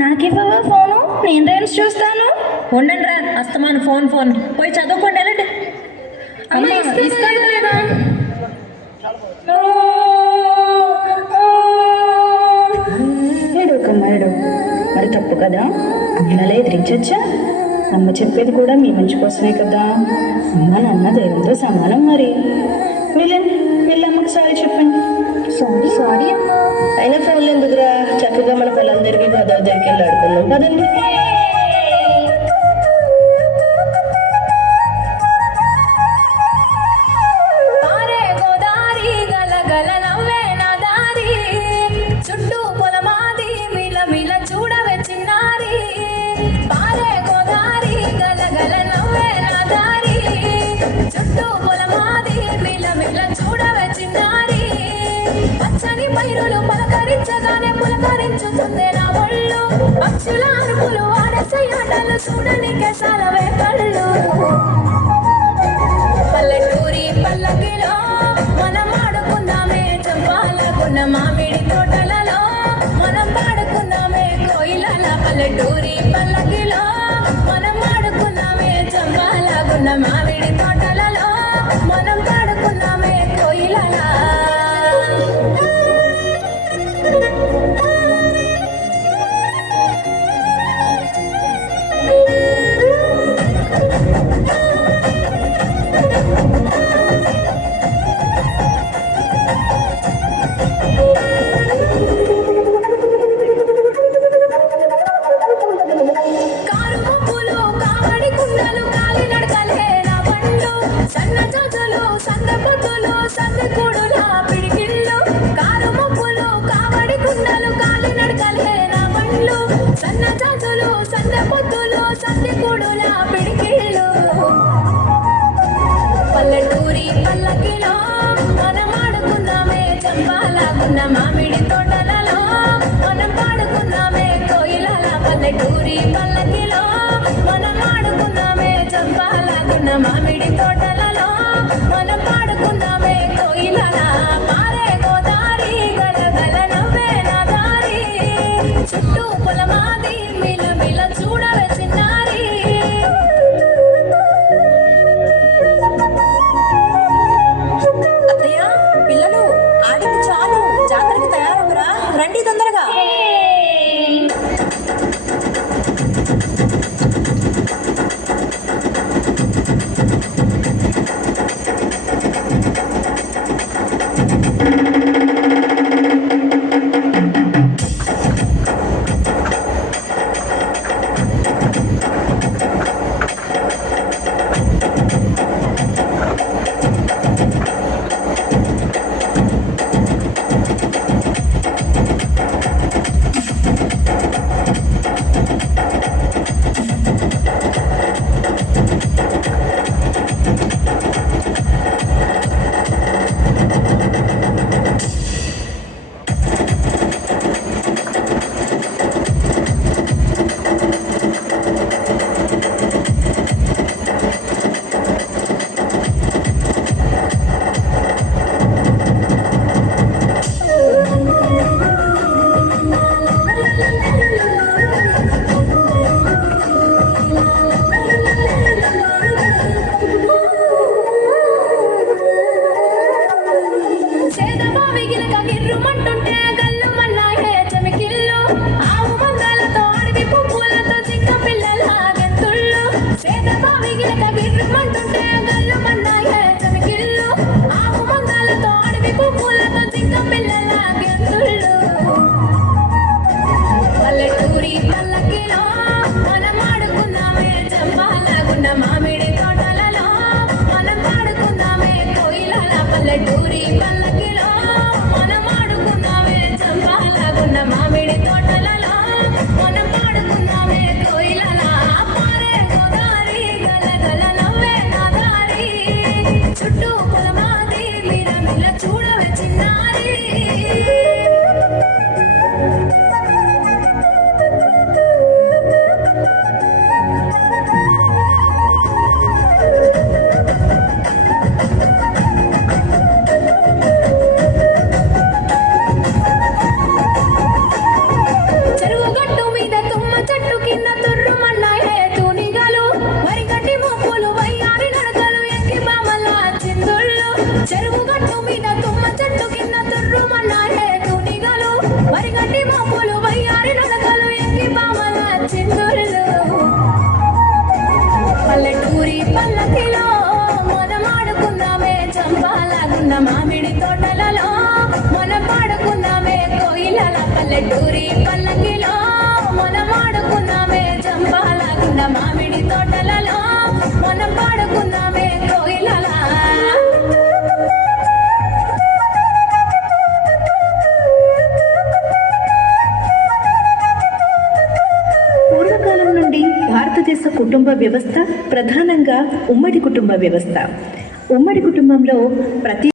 నాకివ్వవా phone? నేను rhymes చూస్తాను. ఉండండి రా, అస్తమాను ఫోన్ ఫోన్ పోయి చదువుకోండి వెళ్ళండి. అమ్మ ఇస్తాను లేదా? ఏడోకమ్మాడు మరి తప్పు కదా, అమ్మలా ఎదిరించచ్చా? అమ్మ చెప్పేది కూడా మీ మంచి కోసమే కదా. అమ్మ నాన్న దైవంతో సమానం. మరి వీళ్ళని వీళ్ళమ్మకి సారీ చెప్పండి. సారీ అమ్మా. అయినా ఫోన్లు ఎందుకురా, చక్కగా మన పొలందరికీ గోదావరి దగ్గరికి వెళ్ళి ఆడుకున్నాం కదండి. పలకరించగానే పులకరించుతుంది నా ఒళ్ళు. పక్షుల అరుపులు ఆడసయ్యాటలు చూడనికే సాలవే కళ్ళు. పల్లెటూరి పల్లకిలో మనం ఆడుకుందామే చంపాలకున్న మామిడి తోటలలో మనం పాడుకుందామే కోయిలల. పల్లెటూరి పల్లకిలో మనం ఆడుకుందామే చంపాలకున్న మామిడి తోటలలో మనం పాడుకుందామే కోయిలల. పల్లెటూరి పల్లకిలో మనం ఆడుకుందామే చంపాలకున్న మామిడి తోటలలో మనం పాడుకుందామే కోయిలల. పల్లెటూరి పల్లకిలో మనం ఆడుకుందామే చంపాలకున్న మామిడి తోటలలో మనం పాడుకుందామే కోయిలల. పారే గోదారి గలగల నవ్వే నా దారి, చుట్టూ పొలమాది మిల మిల చూడవే చిన్నారి. అత్తయ్య, పిల్లలు ఆడింది చాలు, జాతరకి తయారవురా, రండి తొందరగా. వరిగట్టి మోపులు వయ్యారి నడకలు ఎక్కి బామల చిందురులు పల్లెటూరి పల్లకిలో మనం ఆడుకుందామే చంపాలాగున్న మామిడి తోటలలో మనం పాడుకుందామే కోయిలల పల్లెటూరి పల్లకిలో మనం ఆడుకుందామే చంపాలాగున్న మామిడి తోటలలో మనం పాడుకుందామే కోయిలల పూర్వకాలం నుండి భారతదేశ కుటుంబ వ్యవస్థ ప్రధానంగా ఉమ్మడి కుటుంబ వ్యవస్థ. ఉమ్మడి కుటుంబంలో ప్రతి